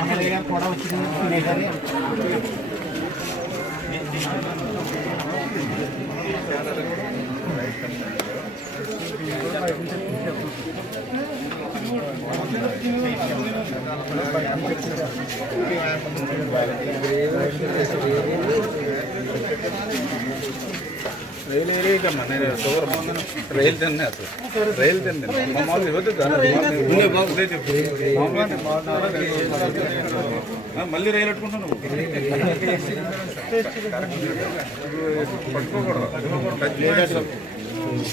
MLA గారు కూడా వచ్చి తినేసారి రైలు ఏరియకమ్మా నేను షుగర్ రైలు తిన్నా అసలు రైలు తిన్నా మామూలు ఇవ్వద్దు మళ్ళీ రైలు పెట్టుకుంటాను పట్టుకోకూడదు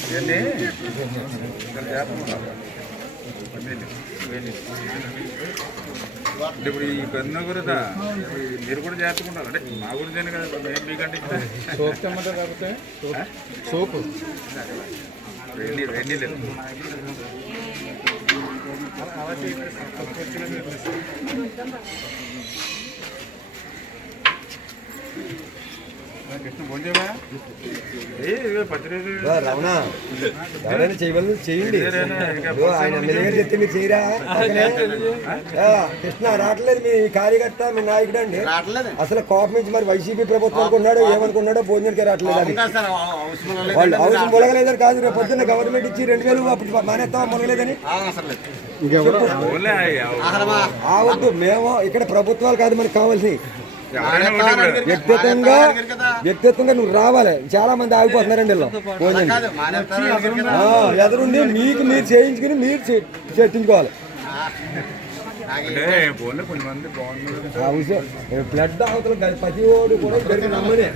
ఇవన్నీ అంటే ఇప్పుడు ఈ పెద్ద గురిదా మీరు కూడా చేర్చుకుంటారు అంటే మా గురించి కదా మీకంటే సోప్ తెమ్మంటారు కాకపోతే సోపు వెండి లేదు కృష్ణ ఫోన్ చేయవా రమణ ఎవరైనా చేయవలసి చేయండి. ఆయన ఎమ్మెల్యే చెప్తే మీరు చేయరా? కృష్ణ రావట్లేదు మీ కార్యకర్త మీ నాయకుడు అండి. అసలు కోపం నుంచి మరి వైసీపీ ప్రభుత్వం అనుకున్నాడు ఏమనుకున్నాడో భోజనానికి రావట్లేదు అని వాళ్ళు అవసరం మొలగలేదని కాదు. రేపు పొద్దున్న గవర్నమెంట్ ఇచ్చి 2000 అప్పుడు మానేస్తావా మొలగలేదని ఆవద్దు. మేము ఇక్కడ ప్రభుత్వాలు కాదు మనకు కావాల్సి వ్యక్తిత్వంగా నువ్వు రావాలి. చాలా మంది ఆగిపోతున్నారండి ఎదురుండి మీకు మీరు చేయించుకుని మీరు చర్చించుకోవాలి. బ్లడ్ అవతల ప్రతి ఓడు కూడా నమ్మనే